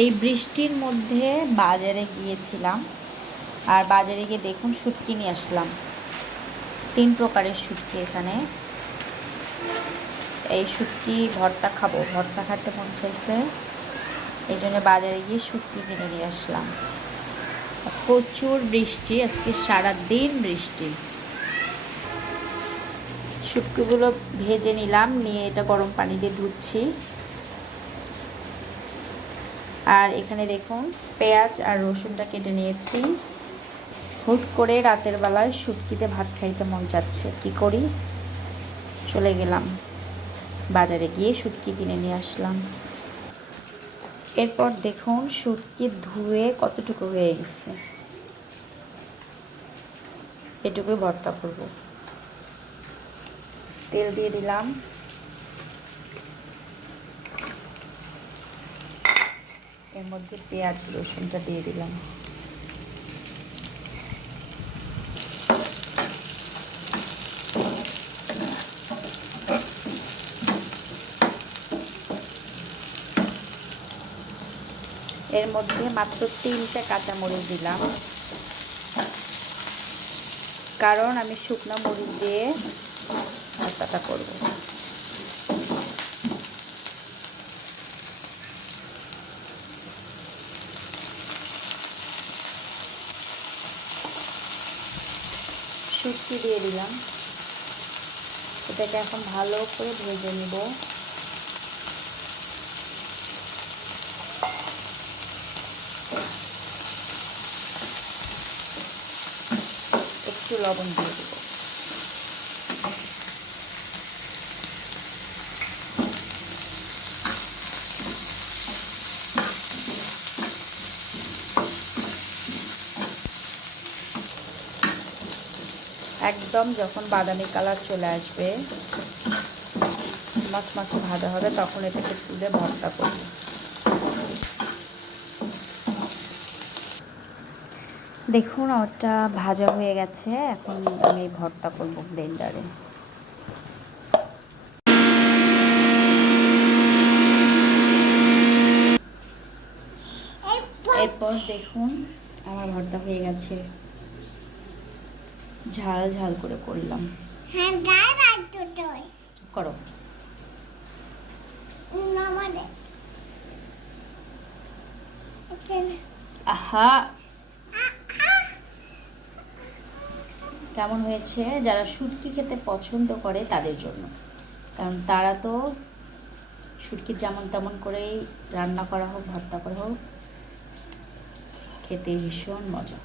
এই বৃষ্টির মধ্যে বাজারে গিয়েছিলাম আর বাজারে গিয়ে দেখুন শুটকি নিয়ে আসলাম। তিন প্রকারের শুটকি এখানে। এই শুটকি ভর্তা খাব। ভর্তা খাতে মন চাইছে। এই জন্য বাজারে গিয়ে শুটকি কিনে নিয়ে আসলাম। প্রচুর বৃষ্টি, আজকে সারা দিন বৃষ্টি। শুটকিগুলো ভেজে নিলাম, নিয়ে এটা গরম পানি দিয়ে ধুচ্ছি। আর এখানে দেখুন, পেঁয়াজ আর রসুনটা কেটে নিয়েছি। হুট করে রাতের বেলায় শুটকিতে ভাত খাইতে মন যাচ্ছে। কি করি? চলে গেলাম। বাজারে গিয়ে শুটকি কিনে নিয়ে আসলাম। এরপর দেখুন, শুটকি ধুয়ে কতটুকু হয়ে গেছে। এটুকুই ভর্তা করব। তেল দিয়ে দিলাম। এর মধ্যে পেঁয়াজ, রসুনটা দিয়ে দিলাম। এর মধ্যে মাত্র তিনটে কাঁচামরিচ দিলাম। কারণ আমি শুকনো মরিচ দিয়ে ভর্তাটা করব। শুটকি দিয়ে দিলাম। এটাকে এখন ভালো করে ভেজে নিব। একটু লবণ দিয়ে দেব। একদম যখন বাদামি কালার চলে আসবে মাছ মাছে ভাজা হবে তখন এটাকে তুলে ভর্তা করব। দেখুন ওটা ভাজা হয়ে গেছে। এখন আমি ভর্তা করব ব্লেন্ডারে। এরপর দেখুন আমার ভর্তা হয়ে গেছে। ঝাল ঝাল করে করলাম। হ্যাঁ করো। আহা। কেমন হয়েছে? যারা শুটকি খেতে পছন্দ করে তাদের জন্য। কারণ তারা তো শুটকি যেমন তেমন করেই রান্না করা হোক ভর্তা করা হোক খেতে ভীষণ মজা।